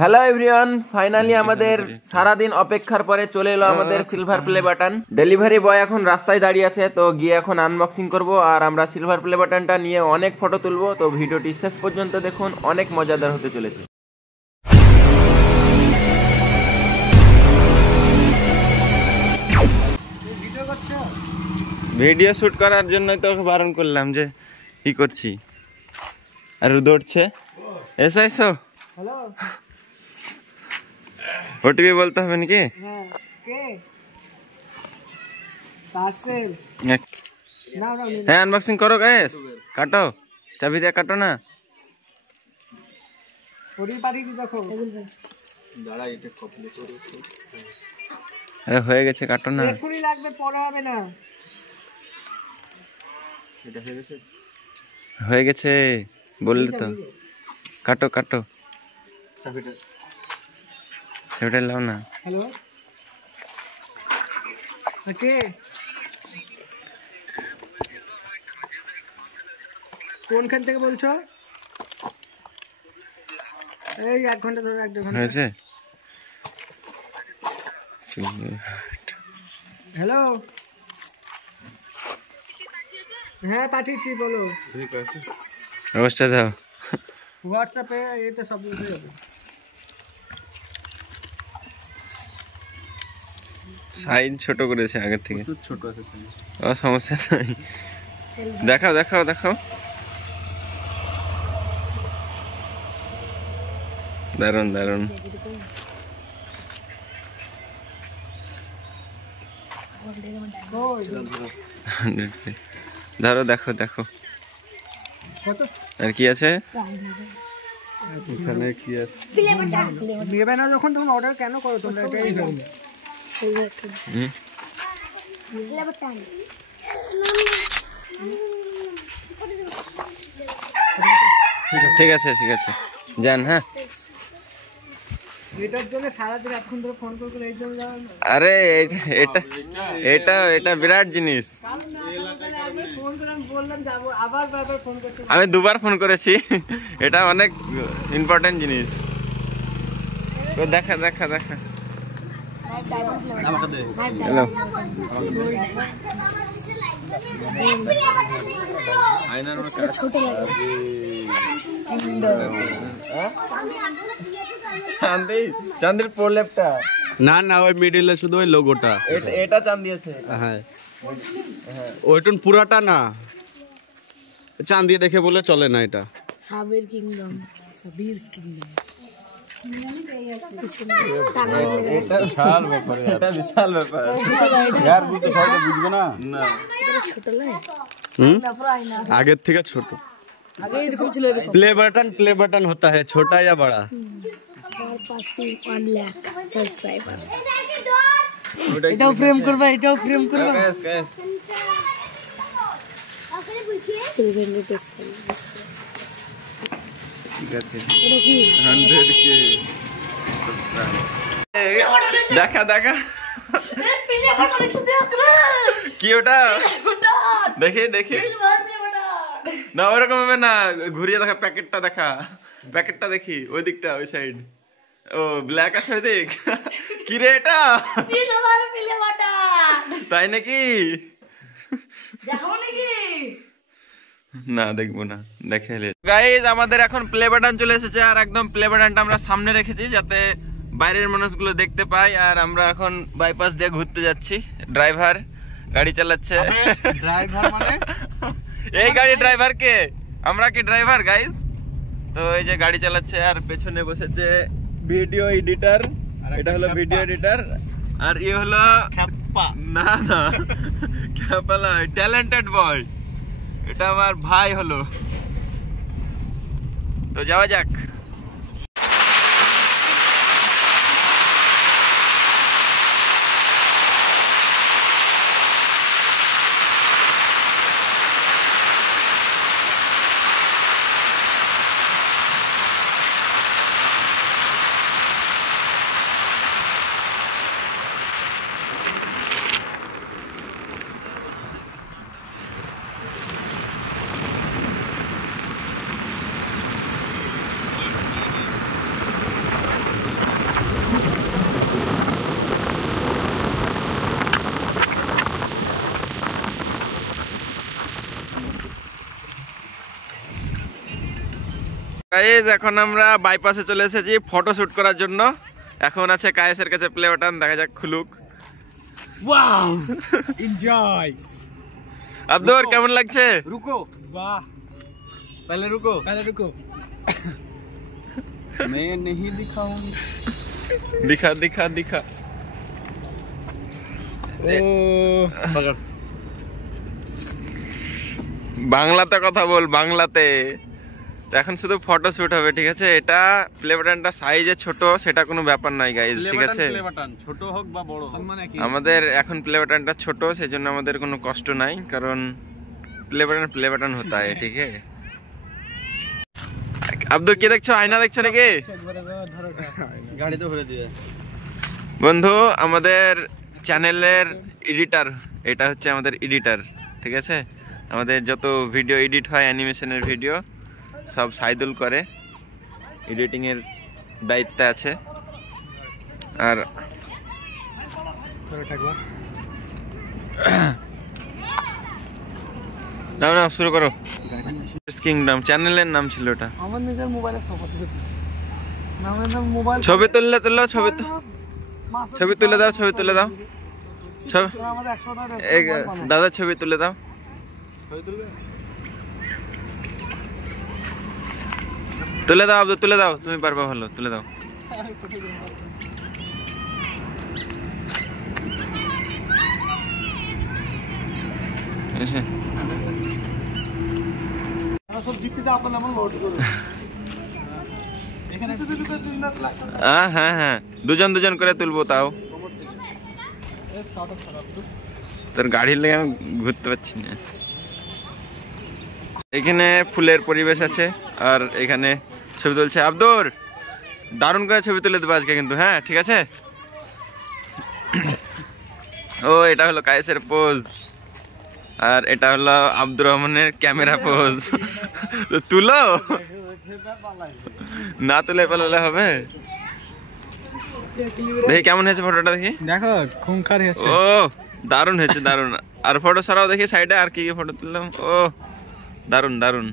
Hello everyone, finally আমাদের সারাদিন অপেক্ষার পরে চলে এলো আমাদের silver play button. Delivery boy এখন রাস্তায় দাঁড়িয়ে আছে, তো গিয়ে এখন আনবক্সিং করব আর আমরা সিলভার প্লে বাটনটা নিয়ে অনেক ফটো তুলবো। তো ভিডিওটি শেষ পর্যন্ত দেখুন, অনেক মজাদার হতে চলেছে। ভিডিও শুট করার জন্য তো বারণ করলাম যে কি করছি, আর দৌড়ছে। এসো এসো, ওটিপি বলতে হবে নাকি? হ্যাঁ, আনবক্সিং করো গাইস, কাটো, চাবি দিয়ে কাটো না। আরে হয়ে গেছে, কাটো না। হয়ে গেছে বললে তো, কাটো কাটো, চাবিটা লাও না। হ্যালো, ওকে, কোনখান থেকে বলছো? এই 1 ঘন্টা ধরে, 1-2 ঘন্টা হয়েছে। হ্যালো, হ্যাঁ পাঠিয়েছি, বলো। ঠিক আছে, অবস্থা দাও হোয়াটসঅ্যাপে, এটা সব দিতে হবে। সাইজ ছোট করেছে আগের থেকে, ছোট আছে সাইজ। ও সমস্যা নাই, দেখাও দেখাও দেখাও। দারুন দারুন, ধরো, দেখো দেখো আর কি আছে এখানে, কি আছে। নেবে না যখন, তখন অর্ডার কেন করো তোমরা? এটাই ভাবো। ঠিক আছে ঠিক আছে, যান। হ্যাঁ, এটার জন্য সারাদিন এখন ধরে ফোন করে এই জন্য। আরে এটা এটা এটা বিরাট জিনিস। আমি 2বার ফোন করেছি, এটা অনেক ইম্পর্টেন্ট জিনিস। তো দেখা দেখা দেখা, হ্যালো, চাঁদের প্রলেপটা না না, ওই মিডিলে শুধু ওই লোগোটা, এটা চাঁদ দিয়েছে। হ্যাঁ, ওইটুন পুরাটা না, চাঁদ দিয়ে দেখে বলে চলে না। এটা সাবির কিংডম, সাবির কিংডম, এটা বিশাল ব্যাপার, এটা বিশাল ব্যাপার यार, বলতে সবাই বুঝবে না। না, এটা ছোট লাই, আগের থেকে ছোট। আগে এরকম ছিল, এরকম। प्ले बटन होता है छोटा या बड़ा? আমার পাশে 1 লাখ সাবস্ক্রাইবার। এটাও ফ্রেম করবে, এটাও ফ্রেম করবে। গাইস গাইস, ঠিক আছে, এটা কি 100K সাবস্ক্রাইব। দেখা দেখা, কি ওটা? দেখি দেখি না, ওরকম হবে না, ঘুরিয়ে দেখা, প্যাকেটটা দেখা, প্যাকেটটা দেখি ওই দিকটা, ওই সাইড। ও ব্ল্যাক আছে ওই দিক। কি রে এটা? তাই নাকি? না দেখবো না, দেখে গাইজ। আমাদের এখন প্লে বাটন চলে এসেছে, আর একদম প্লে বাটনটা আমরা সামনে রেখেছি যাতে বাইরের মানুষগুলো দেখতে পায়। আর আমরা এখন বাইপাস দিয়ে ঘুরতে যাচ্ছি, ড্রাইভার গাড়ি চালাচ্ছে। ড্রাইভার মানে এই গাড়ি ড্রাইভার কে? আমরা কি ড্রাইভার গাইজ? তো এই যে গাড়ি চালাচ্ছে, আর পেছনে বসেছে ভিডিও এডিটর। এটা হলো ভিডিও এডিটর, আর এ হলো না না খ্যাপালা, ট্যালেন্টেড বয়। এটা আমার ভাই হলো। তো যাওয়া যাক। গাইস এখন আমরা বাইপাসে চলে এসেছি ফটো শুট করার জন্য। এখন আছে কায়েসের কাছে প্লে বাটন, দেখা যাক খুলুক। Wow enjoy. আব্দুর কেমন লাগছে? रुको वाह पहले रुको मैं नहीं दिखाऊंगी। दिखा दिखा दिखा ओ पकड़ বাংলাতে কথা বল, বাংলাতে। তো এখন শুধু ফটো শুট হবে, ঠিক আছে? এটা প্লে বাটনটা সাইজে ছোট, সেটা কোনো ব্যাপার নাই গাইস, ঠিক আছে? প্লে বাটন ছোট হোক বা বড় হোক, আমাদের এখন প্লে বাটনটা ছোট, সেজন্য আমাদের কোনো কষ্ট নাই, কারণ প্লে বাটন হতা है, ঠিক আছে? আব্দুল কি দেখছো? আয়না দেখছো নাকি? গাড়ি তো ভরে দিবে। বন্ধু আমাদের চ্যানেলের এডিটর, এটা হচ্ছে আমাদের এডিটর, ঠিক আছে? আমাদের যত ভিডিও এডিট হয়, অ্যানিমেশনের ভিডিও সব সাইদুল করে, এডিটিং এর দায়িত্বে আছে। আর নাও নাও শুরু করো। কিংডম চ্যানেলের নাম ছিল ওটা। আমার নিজের মোবাইলে সব আছে, নামের নাম মোবাইল। ছবি তুললে ছবি তুলে দাও, ছবি তুলে দাও, ছবি আমাদের 100 টাকা দাদা ছবি তুলে দাও। তুলে দাও আব্দুল, তুলে দাও, তুমি পারবা ভালো, তুলে দাও। সব ডিপিতে আপনার নাম লোড করুন। এখানে তুই না তো লাগছে। হ্যাঁ হ্যাঁ দুজন দুজন করে তুলবো, তাও তোর গাড়ির লেগে আমি ঘুরতে পারছি না। এখানে ফুলের পরিবেশ আছে, আর এখানে ছবি তুলছে আব্দুর। দারুণ করে ছবি তুলে দেবো আজকে কিন্তু, হ্যাঁ ঠিক আছে? ও এটা হলো কায়েসের পোজ, আর এটা হলো আব্দুর রহমানের ক্যামেরা পোজ। তুলো না, তুলে পালালে হবে। দেখি কেমন হয়েছে ফটোটা, দেখি। দেখো খুঙ্কার হয়েছে। ও দারুণ হয়েছে, দারুণ। আর ফটো ছাড়াও দেখি সাইডে আর কি কি ফটো তুললাম। ও দারুণ দারুণ।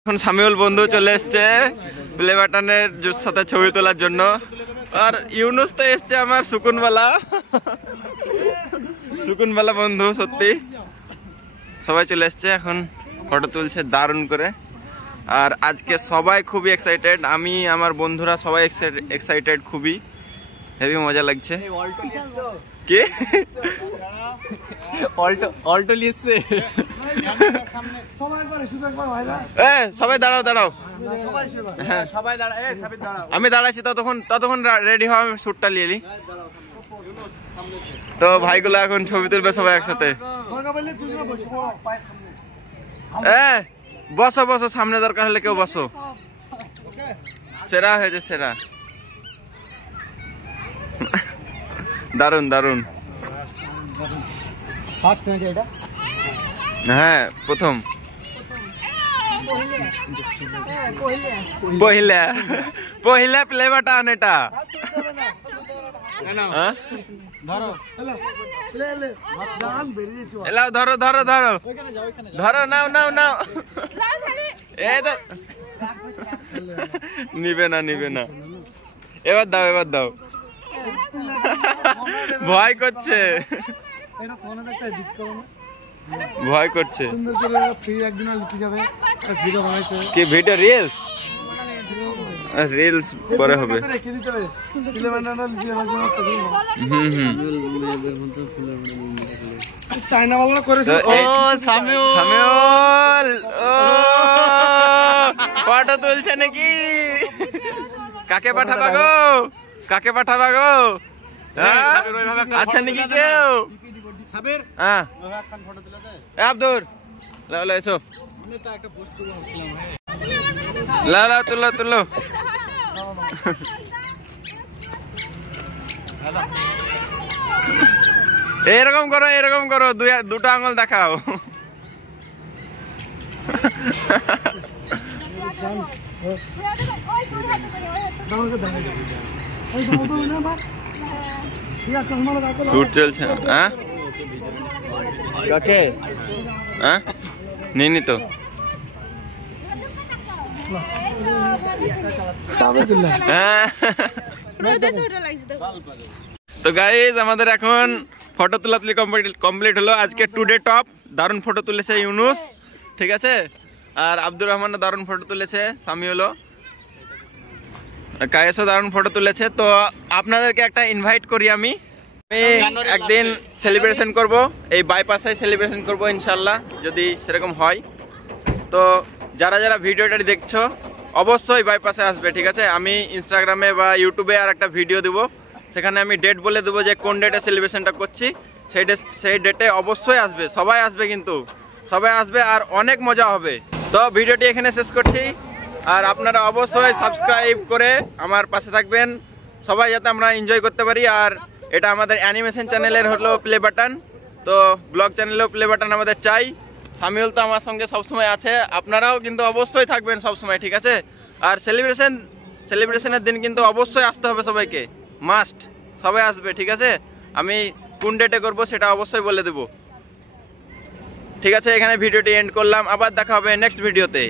এখন সামিউল বন্ধু চলে এসছে প্লে বাটনের সাথে ছবি তোলার জন্য, আর ইউনুস তো এসছে আমার সুকুনওয়ালা বন্ধু। সত্যি সবাই চলে এসছে, এখন ফটো তুলছে দারুণ করে। আর আজকে সবাই খুবই এক্সাইটেড, আমি আমার বন্ধুরা সবাই এক্সাইটেড, খুবই হেভি মজা লাগছে। কে অল্টো লিখছে। সবাই দাঁড়াও দাঁড়াও, সবাই দাঁড়া, এই সাবিত দাঁড়াও। আমি দাঁড়াইছি, ততক্ষণ রেডি হওয়া, আমি শ্যুটটা নিয়ে নি। তো ভাইগুলো এখন ছবি তুলবে সবাই একসাথে। বসো বসো, সামনে দরকার হলে কেউ বসো। সেরা হয়েছে, সেরা, দারুন দারুন। হ্যাঁ প্রথম, পহিলা প্লে বাটন এটা। ধরো ধরো ধরো ধরো, নাও নাও নাও। এই তো নিবে না, নিবে না। এবার দাও, এবার দাও। ভয় করছে, ভয় করছে। কি ভিডিও? রিলস? রিলস পরে হবে। চায়না বাংলা করেছে। ও সামিউল ফটো তুলছে নাকি? কাকে পাঠাবা গো? কাকে পাঠাবা গো? আচ্ছা নাকি কেউ? হ্যাঁ আব্দুর এসো, তুলো তুলো। এরকম করো, এরকম করো, দুটো আঙুল দেখাও। শুট চলছে। হ্যাঁ কাকে? হ্যাঁ নিনি তো হ্যাঁ। তো গাইজ আমাদের এখন ফটো তোলা কমপ্লিট হলো। আজকে টুডে টপ দারুণ ফটো তুলেছে ইউনুস, ঠিক আছে। আর আব্দুর রহমান দারুণ ফটো তুলেছে, সামি হলো কায়েসও দারুণ ফটো তুলেছে। তো আপনাদেরকে একটা ইনভাইট করি, আমি একদিন সেলিব্রেশন করব, এই বাইপাসে সেলিব্রেশন করব ইনশাল্লাহ, যদি সেরকম হয়। তো যারা যারা ভিডিওটা দেখছো অবশ্যই বাইপাসে আসবে, ঠিক আছে। আমি ইনস্টাগ্রামে বা ইউটিউবে আর একটা ভিডিও দেবো, সেখানে আমি ডেট বলে দেবো যে কোন ডেটে সেলিব্রেশনটা করছি। সেই ডেটে অবশ্যই আসবে, সবাই আসবে, কিন্তু সবাই আসবে আর অনেক মজা হবে। তো ভিডিওটি এখানে শেষ করছি, আর আপনারা অবশ্যই সাবস্ক্রাইব করে আমার পাশে থাকবেন, সবাই যাতে আমরা এনজয় করতে পারি। আর এটা আমাদের অ্যানিমেশন চ্যানেলের হলো প্লে বাটন, তো ব্লগ চ্যানেলেও প্লে বাটন আমাদের চাই। সামিউল তো আমার সঙ্গে সবসময় আছে, আপনারাও কিন্তু অবশ্যই থাকবেন সবসময়, ঠিক আছে। আর সেলিব্রেশনের দিন কিন্তু অবশ্যই আসতে হবে সবাইকে, মাস্ট, সবাই আসবে, ঠিক আছে। আমি কোন ডেটে করবো সেটা অবশ্যই বলে দেবো, ঠিক আছে। এখানে ভিডিওটি এন্ড করলাম, আবার দেখা হবে নেক্সট ভিডিওতে।